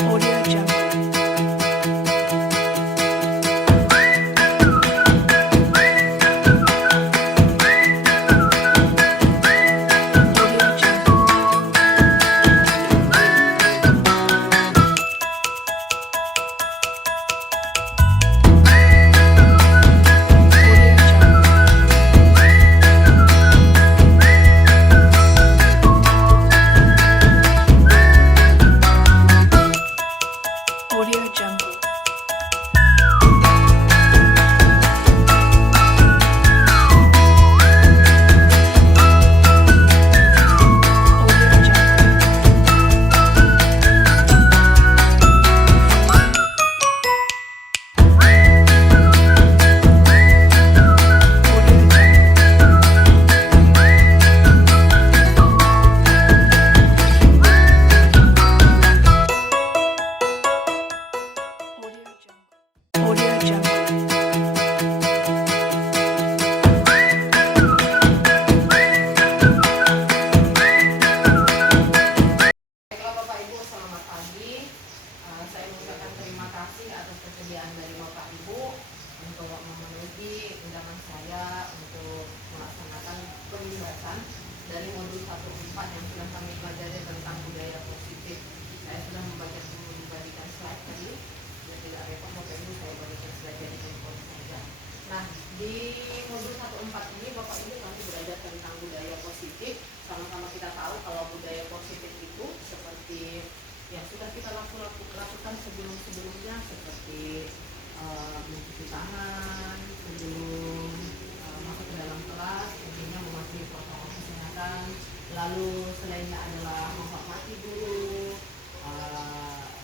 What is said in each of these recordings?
Audio Jungle. Audio Jungle. Audio Jungle. Audio Jungle. Audio Jungle. Audio Jungle. Audio Jungle. Audio Jungle. Baiklah Bapak Ibu, selamat pagi. Saya mengucapkan terima kasih atas kesediaan dari Bapak Ibu untuk memenuhi undangan saya untuk melaksanakan pembahasan dari modul 1.4 yang sudah kami pelajari tentang budaya positif. Saya sudah membagikan slide tadi, ya tidak repot Bapak Ibu, saya bagikan slide dari handphone saja. Nah, di modul 1.4 ini Bapak Ibu nanti belajar tentang budaya positif. Sama-sama kita tahu kalau budaya positif itu seperti yang sudah kita lakukan sebelum-sebelumnya, seperti mencuci tangan sebelum masuk ke dalam kelas, tentunya mematuhi protokol kesehatan. Lalu selainnya adalah menghormati guru,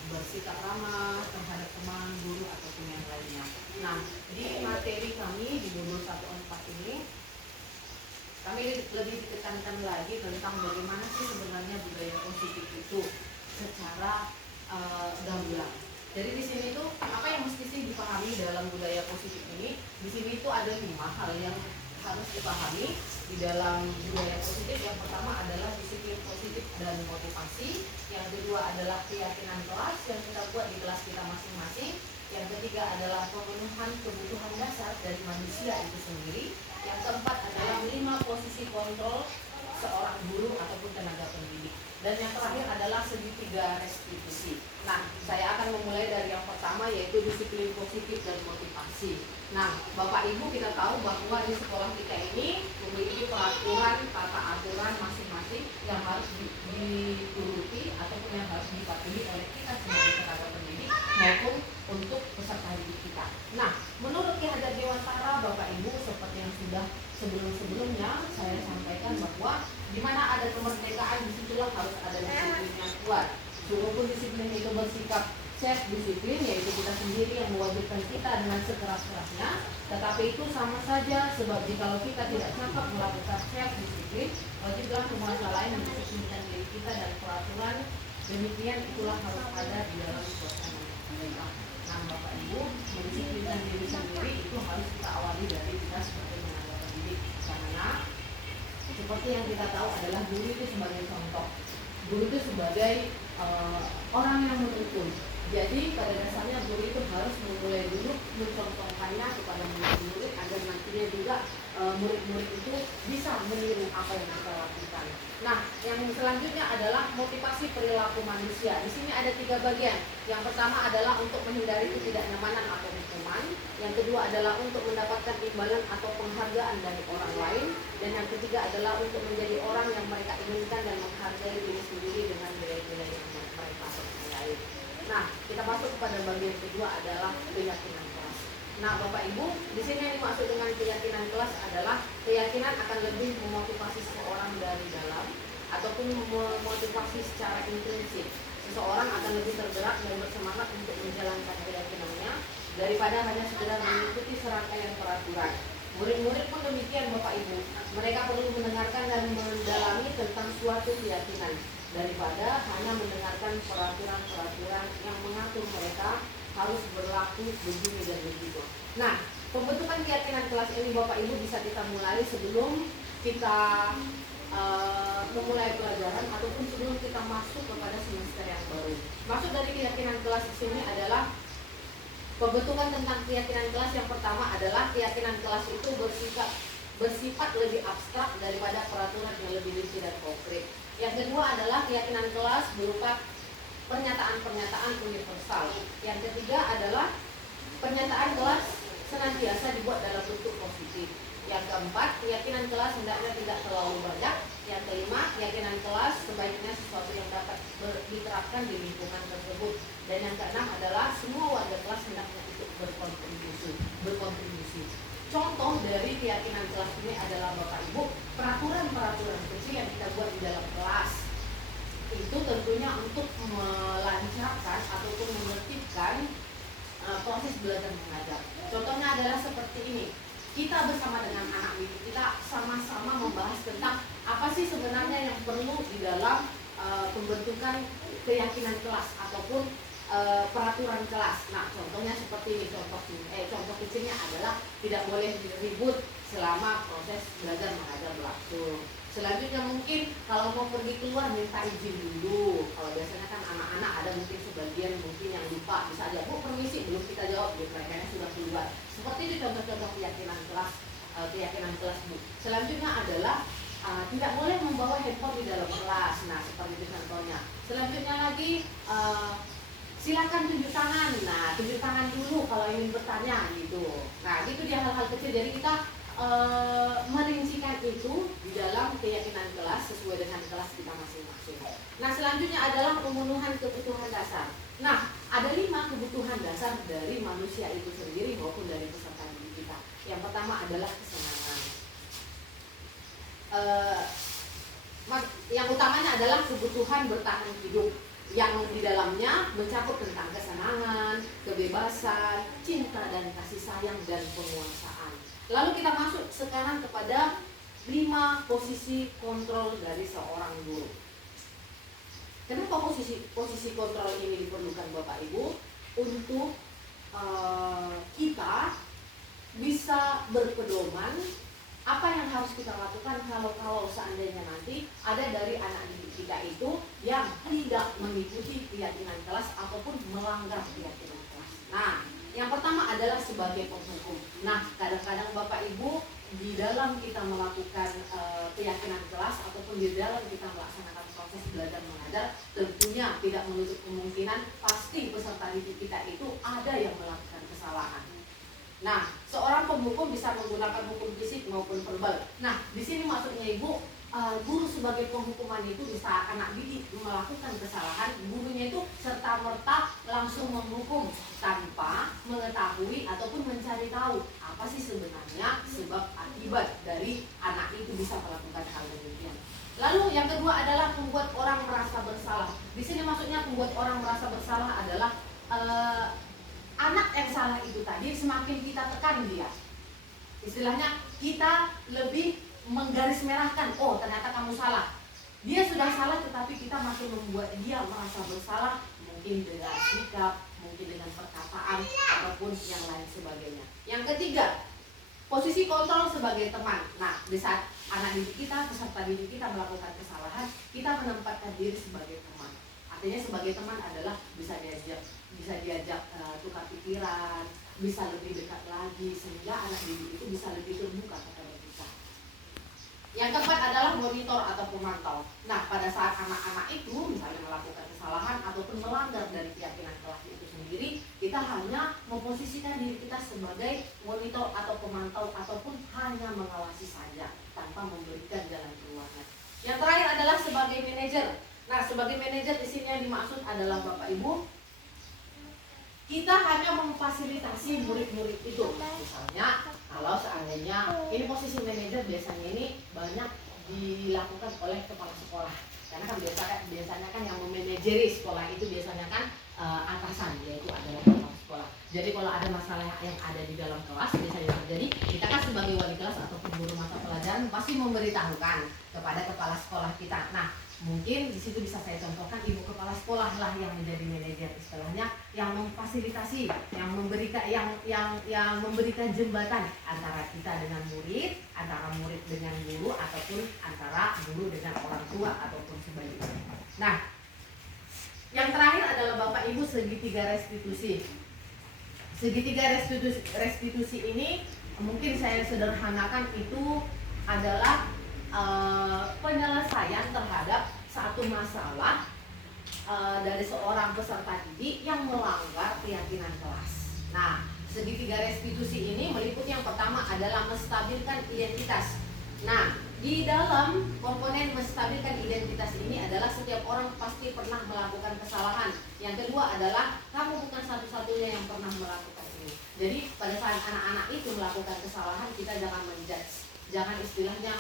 bersikap ramah terhadap teman, guru ataupun yang lainnya. Nah, di materi kami di modul 1.4 ini kami lebih ditekankan lagi tentang bagaimana sih sebenarnya budaya positif itu secara gamblang. Jadi di sini tuh apa yang mesti sih dipahami dalam budaya positif ini? Di sini itu ada 5 hal yang harus dipahami di dalam budaya positif. Yang pertama adalah disiplin positif dan motivasi. Yang kedua adalah keyakinan kelas yang kita buat di kelas kita masing-masing. Yang ketiga adalah pemenuhan kebutuhan dasar dari manusia itu sendiri. Yang keempat adalah 5 posisi kontrol seorang guru ataupun tenaga pendidik. Dan yang terakhir adalah segitiga restitusi. Nah, saya akan memulai dari yang pertama, yaitu disiplin positif dan motivasi. Nah, Bapak Ibu, kita tahu bahwa di sekolah kita ini memiliki peraturan, tata aturan masing-masing yang harus dituruti ataupun yang harus dipatuhi oleh kita sebagai tenaga pendidik maupun untuk peserta didik kita. Nah, menurut Ki Hajar Dewantara, Bapak Ibu, seperti yang sudah sebelum-sebelumnya saya sampaikan bahwa di mana ada kemerdekaan, disitulah harus ada disiplin yang kuat. Walaupun disiplin itu bersikap self disiplin, yaitu kita sendiri yang mewajibkan kita dengan sekeras-kerasnya, tetapi itu sama saja, sebab jikalau kita tidak cakap melakukan self disiplin, wajiblah penguasa lain mendisiplinkan diri kita, dan peraturan demikian itulah harus ada di dalam suasana mereka. Nah, Bapak Ibu, mendisiplinkan diri sendiri itu harus kita awali dari kita sebagai tenaga pendidik, karena seperti yang kita tahu adalah guru itu sebagai contoh, guru itu sebagai orang yang menuntun. Jadi pada dasarnya guru itu harus memulai dulu mencontohkannya kepada murid-murid agar nantinya juga murid-murid itu bisa meniru apa yang kita lakukan. Nah, yang selanjutnya adalah motivasi perilaku manusia. Di sini ada 3 bagian. Yang pertama adalah untuk menghindari ketidaknyamanan atau hukuman. Yang kedua adalah untuk mendapatkan imbalan atau penghargaan dari orang lain. Dan yang ketiga adalah untuk menjadi orang yang mereka inginkan dan menghargai diri sendiri dengan nilai-nilai yang mereka percayai. Nah, kita masuk kepada bagian kedua adalah keyakinan kelas. Nah, Bapak Ibu, di sini yang dimaksud dengan keyakinan kelas adalah keyakinan akan lebih memotivasi seseorang dari dalam ataupun memotivasi secara intrinsik. Seseorang akan lebih tergerak dan bersemangat untuk menjalankan keyakinannya daripada hanya sekedar mengikuti serangkaian peraturan. Murid-murid pun demikian Bapak Ibu. Mereka perlu mendengarkan dan mendalami tentang suatu keyakinan daripada hanya mendengarkan peraturan-peraturan yang mengatur mereka harus berlaku begini dan begitu. Nah, pembentukan keyakinan kelas ini Bapak Ibu bisa kita mulai sebelum kita memulai pelajaran ataupun sebelum kita masuk kepada semester yang baru. Maksud dari keyakinan kelas di sini adalah pembentukan tentang keyakinan kelas. Yang pertama adalah keyakinan kelas itu bersifat lebih abstrak daripada peraturan yang lebih rinci dan konkret. Yang kedua adalah keyakinan kelas berupa pernyataan-pernyataan universal. Yang ketiga adalah pernyataan kelas senantiasa dibuat dalam bentuk positif. Yang keempat, keyakinan kelas hendaknya tidak terlalu banyak. Yang kelima, keyakinan kelas sebaiknya sesuatu yang dapat diterapkan di lingkungan tersebut. Dan yang keenam adalah semua warga kelas hendaknya ikut berkontribusi. Contoh dari keyakinan kelas ini adalah Bapak Ibu, peraturan-peraturan kecil yang kita buat di dalam kelas. Itu tentunya untuk melancarkan ataupun menertibkan proses belajar mengajar. Contohnya adalah seperti ini. Kita bersama dengan anak didik kita sama-sama membahas tentang apa sih sebenarnya yang perlu di dalam pembentukan keyakinan kelas ataupun peraturan kelas. Nah, contohnya seperti ini. Contoh kecilnya adalah tidak boleh ribut selama proses belajar mengajar berlangsung. Selanjutnya mungkin kalau mau pergi keluar minta izin dulu. Kalau biasanya kan anak-anak ada mungkin sebagian yang lupa, bisa aja, Bu permisi, belum kita jawab, mereka sudah keluar. Seperti itu contoh-contoh keyakinan kelas Bu. Selanjutnya adalah tidak boleh membawa handphone di dalam kelas. Nah, seperti itu contohnya. Selanjutnya lagi silakan tunjuk tangan. Nah, tunjuk tangan dulu kalau ingin bertanya gitu. Nah, itu dia hal-hal kecil. Jadi kita merincikan itu di dalam keyakinan kelas sesuai dengan kelas kita masing-masing. Nah, selanjutnya adalah pemenuhan kebutuhan dasar. Nah, ada 5 kebutuhan dasar dari manusia itu sendiri maupun dari peserta didik kita. Yang pertama adalah kesenangan. Yang utamanya adalah kebutuhan bertahan hidup, yang di dalamnya mencakup tentang kesenangan, kebebasan, cinta dan kasih sayang dan penguasaan. Lalu kita masuk sekarang kepada 5 posisi kontrol dari seorang guru. Kenapa posisi kontrol ini diperlukan Bapak Ibu? Untuk kita bisa berpedoman apa yang harus kita lakukan kalau seandainya nanti ada dari anak didik kita itu yang tidak mengikuti keyakinan kelas ataupun melanggar keyakinan kelas. Nah, yang pertama adalah sebagai penghukum. Nah, kadang-kadang Bapak Ibu di dalam kita melakukan keyakinan kelas ataupun di dalam kita melaksanakan proses belajar mengajar, tentunya tidak menutup kemungkinan pasti peserta didik kita itu ada yang melakukan kesalahan. Nah, seorang penghukum bisa menggunakan hukum fisik maupun verbal. Nah, di sini maksudnya Ibu, guru sebagai penghukuman itu bisa anak didik melakukan kesalahan, gurunya itu serta-merta langsung menghukum tanpa mengetahui ataupun mencari tahu apa sih sebenarnya sebab akibat dari anak itu bisa melakukan hal demikian. Lalu yang kedua adalah membuat orang merasa bersalah. Di sini maksudnya membuat orang merasa bersalah adalah anak yang salah itu tadi semakin kita tekan dia. Istilahnya kita lebih menggarismerahkan, oh ternyata kamu salah. Dia sudah salah tetapi kita masih membuat dia merasa bersalah, mungkin dengan sikap, mungkin dengan perkataan ataupun yang lain sebagainya. Yang ketiga, posisi kontrol sebagai teman. Nah, di saat anak didik kita, peserta didik kita melakukan kesalahan, kita menempatkan diri sebagai teman. Artinya sebagai teman adalah bisa diajak tukar pikiran, bisa lebih dekat lagi sehingga anak didik itu bisa lebih terbuka kepada kita. Yang keempat adalah monitor atau pemantau. Nah, pada saat anak-anak itu misalnya melakukan kesalahan ataupun melanggar dari keyakinan kelas itu sendiri, kita hanya memposisikan diri kita sebagai monitor atau pemantau ataupun hanya mengawasi saja tanpa memberikan jalan keluarnya. Yang terakhir adalah sebagai manajer. Nah, sebagai manajer di sini yang dimaksud adalah Bapak Ibu, kita hanya memfasilitasi murid-murid itu. Misalnya, kalau seandainya ini posisi manajer biasanya ini banyak dilakukan oleh kepala sekolah. Karena kan biasanya kan yang memanajeri sekolah itu biasanya kan atasan, yaitu adalah kepala sekolah. Jadi kalau ada masalah yang ada di dalam kelas biasanya terjadi, kita kan sebagai wali kelas ataupun guru mata pelajaran pasti memberitahukan kepada kepala sekolah kita. Nah, mungkin di situ bisa saya contohkan ibu kepala sekolah lah yang menjadi manajer, istilahnya yang memfasilitasi memfasilitasi, yang memberikan jembatan antara kita dengan murid, antara murid dengan guru, ataupun antara guru dengan orang tua ataupun sebaliknya. Nah, yang terakhir adalah Bapak Ibu segitiga restitusi. Segitiga restitusi ini mungkin saya sederhanakan itu adalah penyelesaian terhadap satu masalah dari seorang peserta didik yang melanggar keyakinan kelas. Nah, segitiga restitusi ini meliputi yang pertama adalah menstabilkan identitas. Nah, di dalam komponen menstabilkan identitas ini adalah setiap orang pasti pernah melakukan kesalahan. Yang kedua adalah kamu bukan satu-satunya yang pernah melakukan ini. Jadi pada saat anak-anak itu melakukan kesalahan, kita jangan menjudge, jangan istilahnya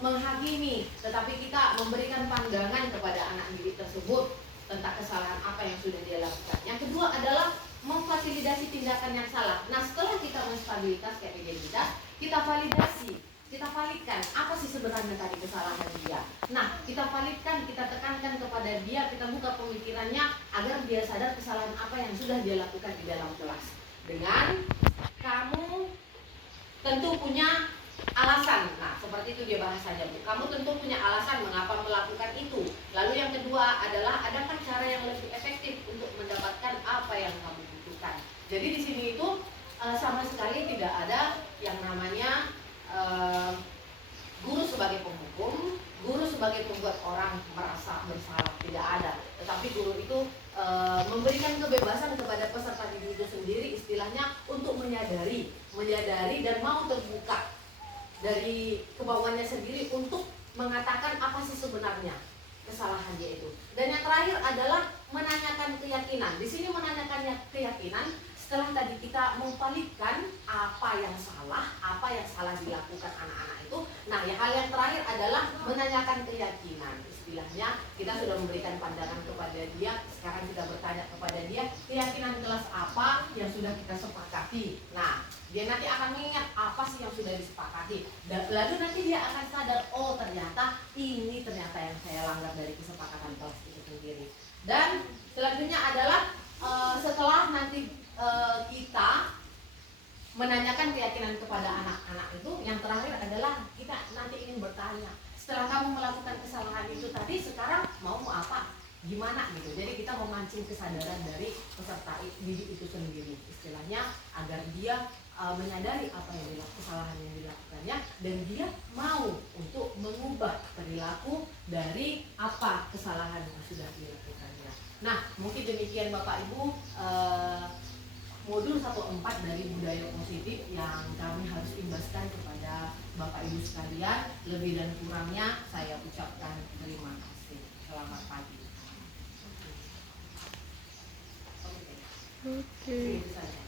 menghakimi, tetapi kita memberikan pandangan kepada anak didik tersebut tentang kesalahan apa yang sudah dia lakukan. Yang kedua adalah memfasilitasi tindakan yang salah. Nah, setelah kita menstabilitaskan identitas, kita validasi, kita validkan apa sih sebenarnya tadi kesalahan dia. Nah, kita validkan, kita tekankan kepada dia, kita buka pemikirannya agar dia sadar kesalahan apa yang sudah dia lakukan di dalam kelas. Dengan kamu tentu punya alasan. Nah, seperti itu dia bahasanya, Bu. Kamu tentu punya alasan mengapa melakukan itu. Lalu yang kedua adalah adakah cara yang lebih efektif untuk mendapatkan apa yang kamu butuhkan. Jadi di sini itu sama sekali tidak ada yang namanya guru sebagai penghukum, guru sebagai pembuat orang merasa bersalah, tidak ada. Tetapi guru itu memberikan kebebasan kepada peserta didik itu sendiri, istilahnya untuk menyadari dan mau terbuka dari kemauannya sendiri untuk mengatakan apa sih sebenarnya kesalahan dia itu. Dan yang terakhir adalah menanyakan keyakinan. Di sini menanyakan keyakinan setelah tadi kita memvalidkan apa yang salah dilakukan anak-anak itu. Nah, hal yang terakhir adalah menanyakan keyakinan. Istilahnya kita sudah memberikan pandangan kepada dia, sekarang kita bertanya kepada dia keyakinan kelas apa yang sudah kita sepakati. Nah, dia nanti akan mengingat apa sih yang sudah disepakati. Lalu nanti dia akan sadar, oh ternyata yang saya langgar dari kesepakatan kelas itu sendiri. Dan selanjutnya adalah setelah nanti kita menanyakan keyakinan kepada anak-anak itu, yang terakhir adalah kita nanti ingin bertanya, setelah kamu melakukan kesalahan itu tadi, sekarang mau apa? Gimana gitu. Jadi kita memancing kesadaran dari peserta didik itu sendiri, istilahnya agar dia menyadari apa yang kesalahan yang dilakukannya dan dia mau untuk mengubah perilaku dari apa kesalahan yang sudah dilakukannya. Nah, mungkin demikian Bapak Ibu modul 1.4 dari budaya positif yang kami harus imbaskan kepada Bapak Ibu sekalian. Lebih dan kurangnya saya ucapkan terima kasih. Selamat pagi. Oke. Itu saja.